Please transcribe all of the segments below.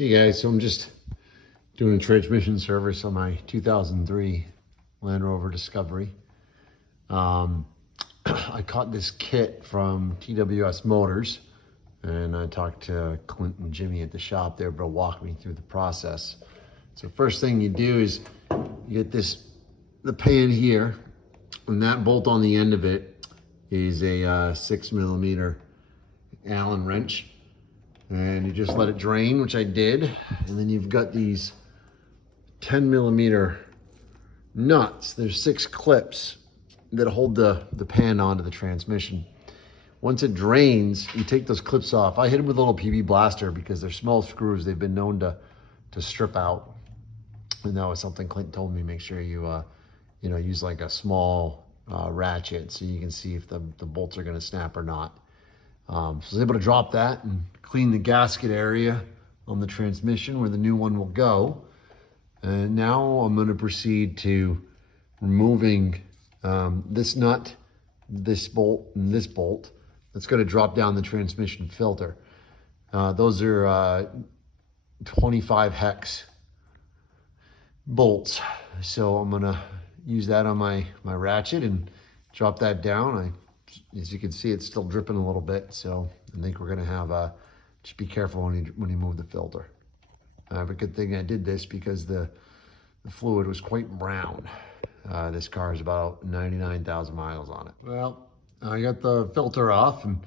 Hey guys, so I'm just doing a transmission service on my 2003 Land Rover Discovery. I caught this kit from TWS Motors, and I talked to Clint and Jimmy at the shop. They were able to walk me through the process. So first thing you do is you get the pan here, and that bolt on the end of it is a 6mm Allen wrench. And you just let it drain, which I did. And then you've got these 10mm nuts. There's 6 clips that hold the pan onto the transmission. Once it drains, you take those clips off. I hit them with a little PB blaster because they're small screws. They've been known to strip out. And that was something Clint told me, make sure you use like a small ratchet so you can see if the bolts are gonna snap or not. So I was able to drop that and clean the gasket area on the transmission where the new one will go. And now I'm going to proceed to removing this nut, this bolt, and this bolt. That's going to drop down the transmission filter. Those are 25 hex bolts. So I'm going to use that on my ratchet and drop that down. As you can see, it's still dripping a little bit, so I think we're gonna have just be careful when you move the filter. But good thing I did this because the fluid was quite brown. This car is about 99,000 miles on it. Well, I got the filter off, and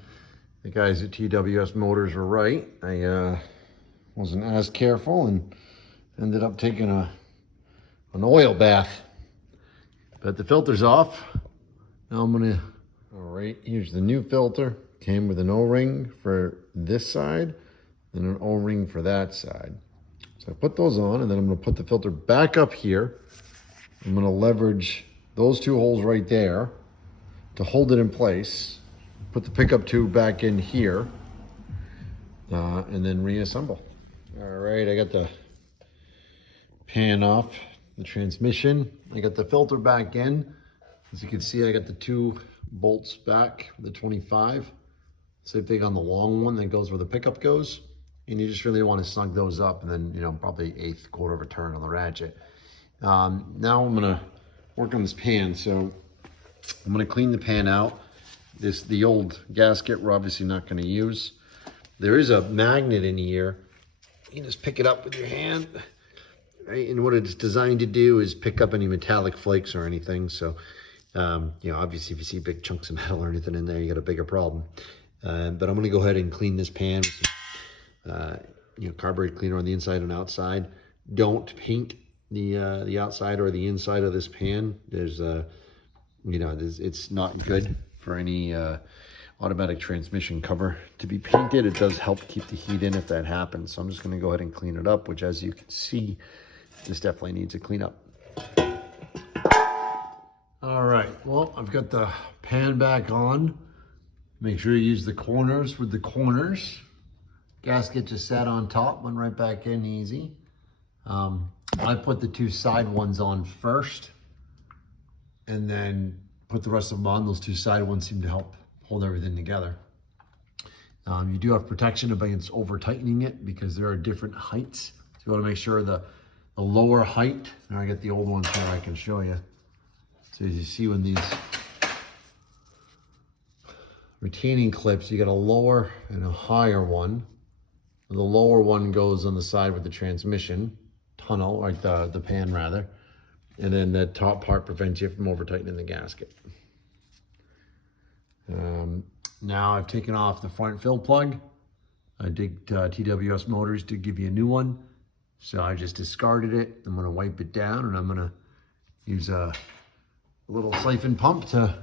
the guys at TWS Motors were right. I wasn't as careful and ended up taking an oil bath. But the filter's off. Now I'm gonna. All right, here's the new filter. Came with an O-ring for this side and an O-ring for that side. So I put those on, and then I'm gonna put the filter back up here. I'm gonna leverage those 2 holes right there to hold it in place. Put the pickup tube back in here, and then reassemble. All right, I got the pan off the transmission. I got the filter back in. As you can see, I got the 2 bolts back, the 25. Same thing on the long one that goes where the pickup goes. And you just really want to snug those up, and then, probably 1/8 quarter of a turn on the ratchet. Now I'm gonna work on this pan. So I'm gonna clean the pan out. The old gasket we're obviously not gonna use. There is a magnet in here. You can just pick it up with your hand. Right? And what it's designed to do is pick up any metallic flakes or anything. So obviously if you see big chunks of metal or anything in there, you got a bigger problem. But I'm gonna go ahead and clean this pan with carburetor cleaner on the inside and outside. Don't paint the outside or the inside of this pan. There's it's not good for any automatic transmission cover to be painted. It does help keep the heat in if that happens. So I'm just gonna go ahead and clean it up, which, as you can see, this definitely needs a cleanup. All right, well, I've got the pan back on. Make sure you use the corners with the corners. Gasket just sat on top, went right back in easy. I put the 2 side ones on first and then put the rest of them on. Those 2 side ones seem to help hold everything together. You do have protection against over tightening it because there are different heights. So you wanna make sure the lower height, and I got the old ones here I can show you. So as you see, when these retaining clips, you got a lower and a higher one. The lower one goes on the side with the transmission tunnel, like the pan rather. And then the top part prevents you from over tightening the gasket. Now I've taken off the front fill plug. I dig TWS Motors to give you a new one. So I just discarded it. I'm gonna wipe it down, and I'm gonna use a little siphon pump to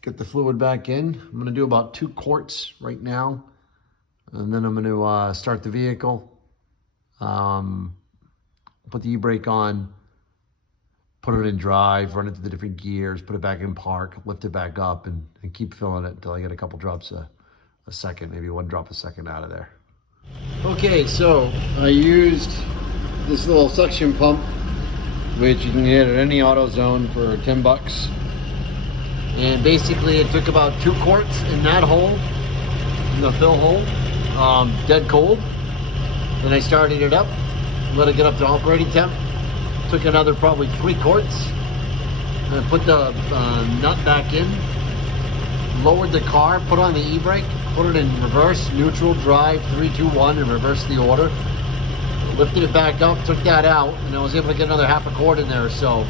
get the fluid back in. I'm gonna do about 2 quarts right now. And then I'm gonna start the vehicle, put the e-brake on, put it in drive, run it through the different gears, put it back in park, lift it back up, and keep filling it until I get a couple drops a second, maybe 1 drop a second out of there. Okay, so I used this little suction pump, which you can get at any AutoZone for 10 bucks. And basically it took about 2 quarts in that hole, in the fill hole, dead cold. Then I started it up, let it get up to operating temp. Took another probably 3 quarts. And I put the nut back in. Lowered the car, put on the e-brake, put it in reverse, neutral, drive, 3, 2, 1, and reverse the order. Lifted it back up, took that out, and I was able to get another half a quart in there or so.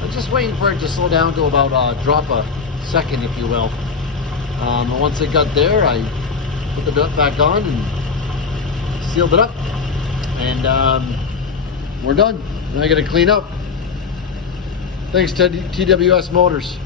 I'm just waiting for it to slow down to about drop a second, if you will. And once it got there, I put the nut back on and sealed it up. And we're done. Now I gotta clean up. Thanks to TWS Motors.